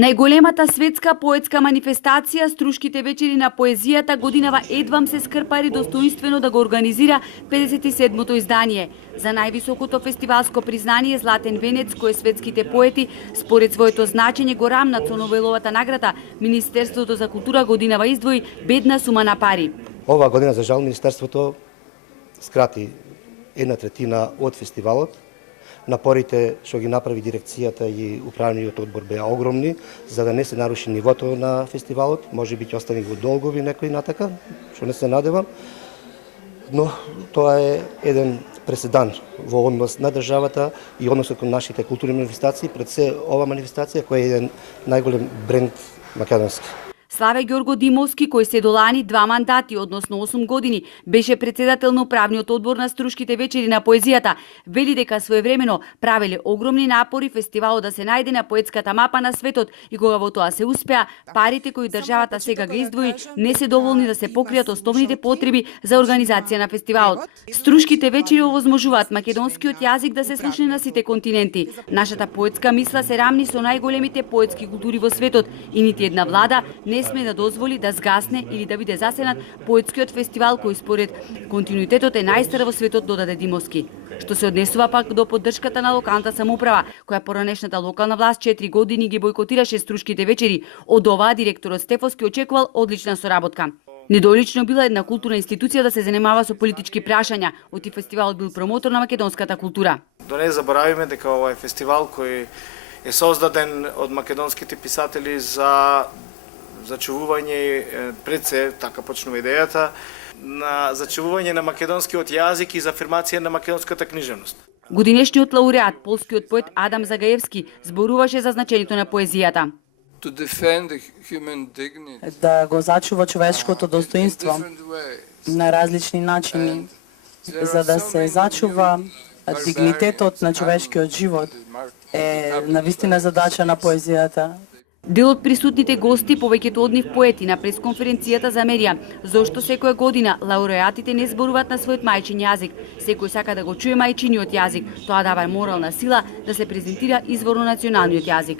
Најголемата светска поетска манифестација Струшките вечери на поезијата годинава едвам се скрпари достоинствено да го организира 57-то издание. За највисокото фестивалско признание Златен венец кој светските поети според своето значење го рамнат со Нобеловата награда, Министерството за култура годинава издвои бедна сума на пари. Оваа година за жал Министерството скрати 1/3 од фестивалот. Напорите што ги направи дирекцијата и управниот одбор беа огромни, за да не се наруши нивото на фестивалот. Може би ќе остане во долгови некои натака, што не се надевам. Но тоа е еден преседан во однос на државата и односот кон нашите културни манифестации, пред се ова манифестација која е еден најголем бренд македонски. Славе Ѓорго Димовски, кој се долани 2 мандати, односно 8 години, беше председател на управниот одбор на Струшките вечери на поезијата. Вели дека своевремено правеле огромни напори фестивалот да се најде на поетската мапа на светот и кога во тоа се успеа, парите кои државата сега ги издвои не се доволни да се покријат основните потреби за организација на фестивалот. Струшките вечери овозможуваат македонскиот јазик да се слушне на сите континенти. Нашата поетска мисла се рамни со најголемите поетски култури во светот и нити една влада не сме да дозволи да згасне или да биде засенат поетскиот фестивал кој според континуитетот е најстар во светот, додаде Димовски. Што се однесува пак до поддршката на локалната самоуправа, која поранешната локална власт 4 години ги бойкотираше Струшките вечери, од оваа директорот Стефовски очекувал одлична соработка. Недолично била една културна институција да се занимава со политички прашања, оти фестивалот бил промотор на македонската култура. Да не заборавиме дека ова е фестивал кој е создаден од македонските писатели за зачувување, пред се, така почнува идејата, на зачувување на македонскиот јазик и за афирмација на македонската книжевност. Годинешниот лауреат, полскиот поет Адам Загаевски, зборуваше за значењето на поезијата. Да го зачува човечкото достоинство на различни начини, за да се зачува дигнитетот на човечкиот живот е навистина задача на поезијата. Дел од присутните гости, повеќето од нив поети, на пресконференцијата за медија, зошто секоја година лауреатите не зборуваат на својот мајчин јазик. Секој сака да го чуе мајчиниот јазик. Тоа дава морална сила да се презентира изворно националниот јазик.